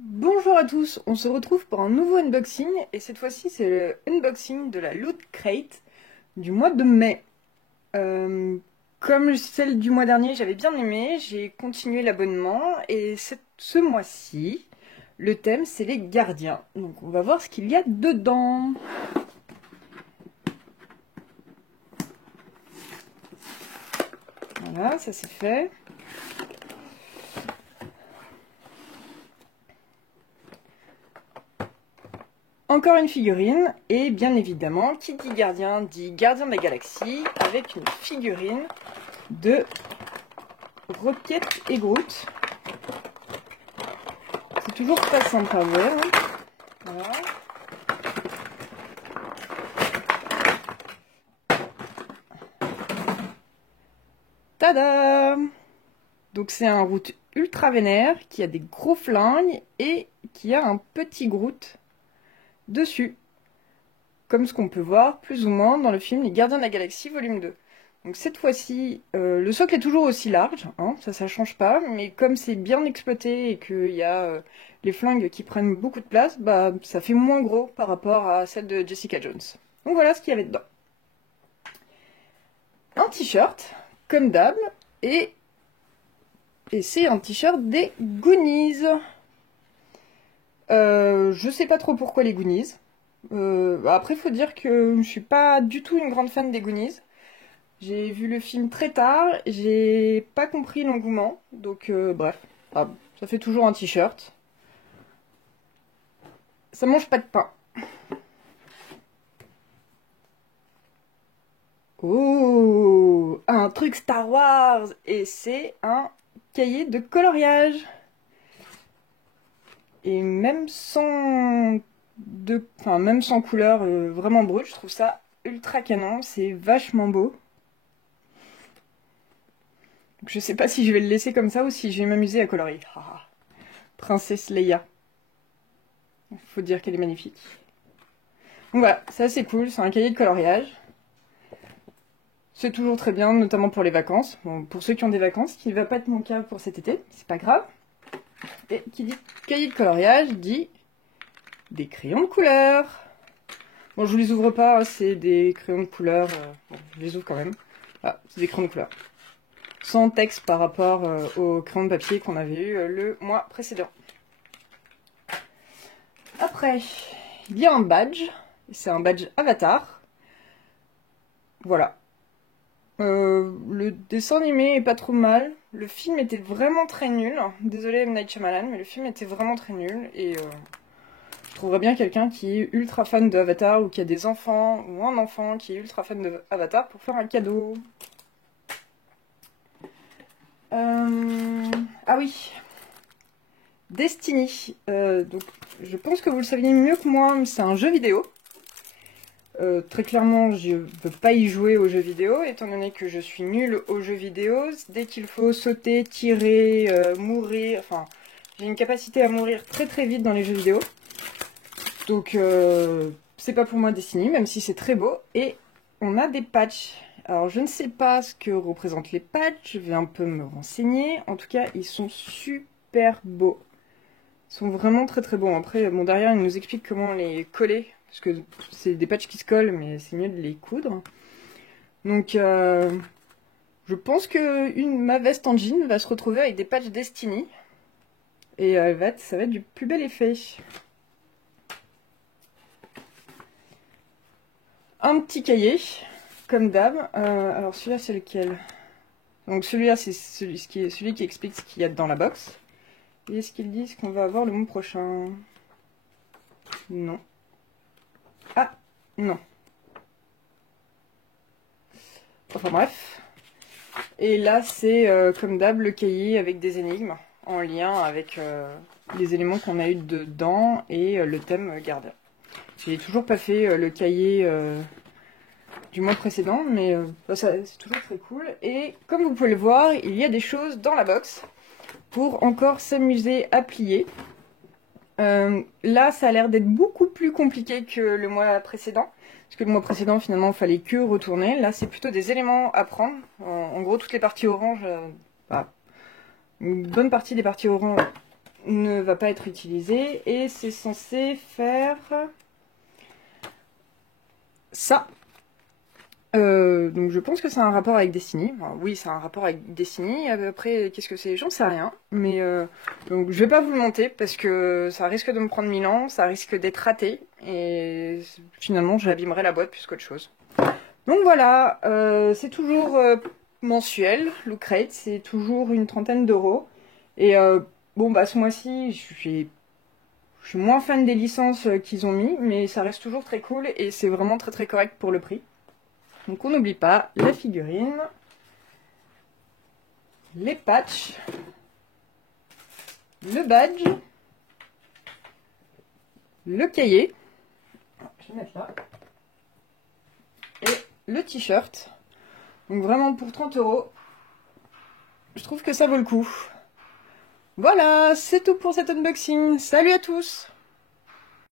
Bonjour à tous, on se retrouve pour un nouveau unboxing et cette fois-ci c'est le unboxing de la Loot Crate du mois de mai. Comme celle du mois dernier j'avais bien aimé, j'ai continué l'abonnement et ce mois-ci le thème c'est les gardiens. Donc on va voir ce qu'il y a dedans. Voilà, ça c'est fait. Encore une figurine, et bien évidemment, qui dit gardien de la galaxie, avec une figurine de Rocket et Groot. C'est toujours très sympa à voir. Voilà. Tada! Donc c'est un Groot ultra vénère qui a des gros flingues et qui a un petit Groot dessus, comme ce qu'on peut voir plus ou moins dans le film Les Gardiens de la Galaxie volume 2. Donc cette fois-ci, le socle est toujours aussi large, hein, ça change pas, mais comme c'est bien exploité et qu'il y a les flingues qui prennent beaucoup de place, bah ça fait moins gros par rapport à celle de Jessica Jones. Donc voilà ce qu'il y avait dedans. Un t-shirt, comme d'hab, et c'est un t-shirt des Goonies. Je sais pas trop pourquoi les Goonies. Après, faut dire que je suis pas du tout une grande fan des Goonies. J'ai vu le film très tard, j'ai pas compris l'engouement, donc bref. Ah, ça fait toujours un t-shirt. Ça mange pas de pain. Oh, un truc Star Wars! Et c'est un cahier de coloriage. Et même sans même sans couleur vraiment brute, je trouve ça ultra canon, c'est vachement beau. Donc, je sais pas si je vais le laisser comme ça ou si je vais m'amuser à colorier. Princesse Leia. Il faut dire qu'elle est magnifique. Donc voilà, ça c'est cool, c'est un cahier de coloriage. C'est toujours très bien, notamment pour les vacances. Bon, pour ceux qui ont des vacances, qui ne va pas être mon cas pour cet été, c'est pas grave. Et qui dit cahier de coloriage dit des crayons de couleur. Bon, je vous les ouvre pas, c'est des crayons de couleur. Bon, je les ouvre quand même. Ah, c'est des crayons de couleur. Sans texte par rapport aux crayons de papier qu'on avait eu le mois précédent. Après, il y a un badge. C'est un badge Avatar. Voilà. Le dessin animé est pas trop mal. Le film était vraiment très nul. Désolé M. Night Shyamalan, mais le film était vraiment très nul. Et je trouverais bien quelqu'un qui est ultra fan de Avatar ou qui a des enfants ou un enfant qui est ultra fan de Avatar pour faire un cadeau. Ah oui, Destiny. Donc, je pense que vous le saviez mieux que moi, mais c'est un jeu vidéo. Très clairement, je ne peux pas y jouer aux jeux vidéo, étant donné que je suis nulle aux jeux vidéo. Dès qu'il faut sauter, tirer, mourir, enfin, j'ai une capacité à mourir très très vite dans les jeux vidéo. Donc, c'est pas pour moi Destiny, même si c'est très beau. Et on a des patchs. Alors, je ne sais pas ce que représentent les patchs, je vais un peu me renseigner. En tout cas, ils sont super beaux. Ils sont vraiment très très beaux. Après, bon, derrière, il nous explique comment les coller. Parce que c'est des patchs qui se collent, mais c'est mieux de les coudre. Donc, je pense que ma veste en jean va se retrouver avec des patchs Destiny. Et ça va être du plus bel effet. Un petit cahier, comme d'hab. Alors celui-là, c'est lequel? Donc celui-là, c'est celui qui explique ce qu'il y a dans la box. Et est-ce qu'ils disent qu'on va avoir le mois prochain? Non. Ah, non. Enfin bref. Et là, c'est comme d'hab le cahier avec des énigmes en lien avec les éléments qu'on a eu dedans et le thème gardien. J'ai toujours pas fait le cahier du mois précédent, mais c'est toujours très cool. Et comme vous pouvez le voir, il y a des choses dans la box pour encore s'amuser à plier. Là, ça a l'air d'être beaucoup plus compliqué que le mois précédent. Parce que le mois précédent, finalement, il fallait que retourner. Là, c'est plutôt des éléments à prendre. En gros, toutes les parties oranges, une bonne partie des parties oranges ne va pas être utilisé et c'est censé faire ça. Donc je pense que c'est un rapport avec Destiny. Enfin, oui, c'est un rapport avec Destiny. Après, qu'est-ce que c'est? J'en sais rien. Mais donc je vais pas vous le monter parce que ça risque de me prendre 1000 ans, ça risque d'être raté et finalement j'abîmerai la boîte plus qu'autre chose. Donc voilà, c'est toujours mensuel, Loot Crate, c'est toujours une trentaine d'euros. Et bon bah ce mois-ci, je suis moins fan des licences qu'ils ont mis, mais ça reste toujours très cool et c'est vraiment très très correct pour le prix. Donc on n'oublie pas la figurine, les patchs, le badge, le cahier, je vais mettre là, et le t-shirt. Donc vraiment pour 30 euros, je trouve que ça vaut le coup. Voilà, c'est tout pour cet unboxing. Salut à tous!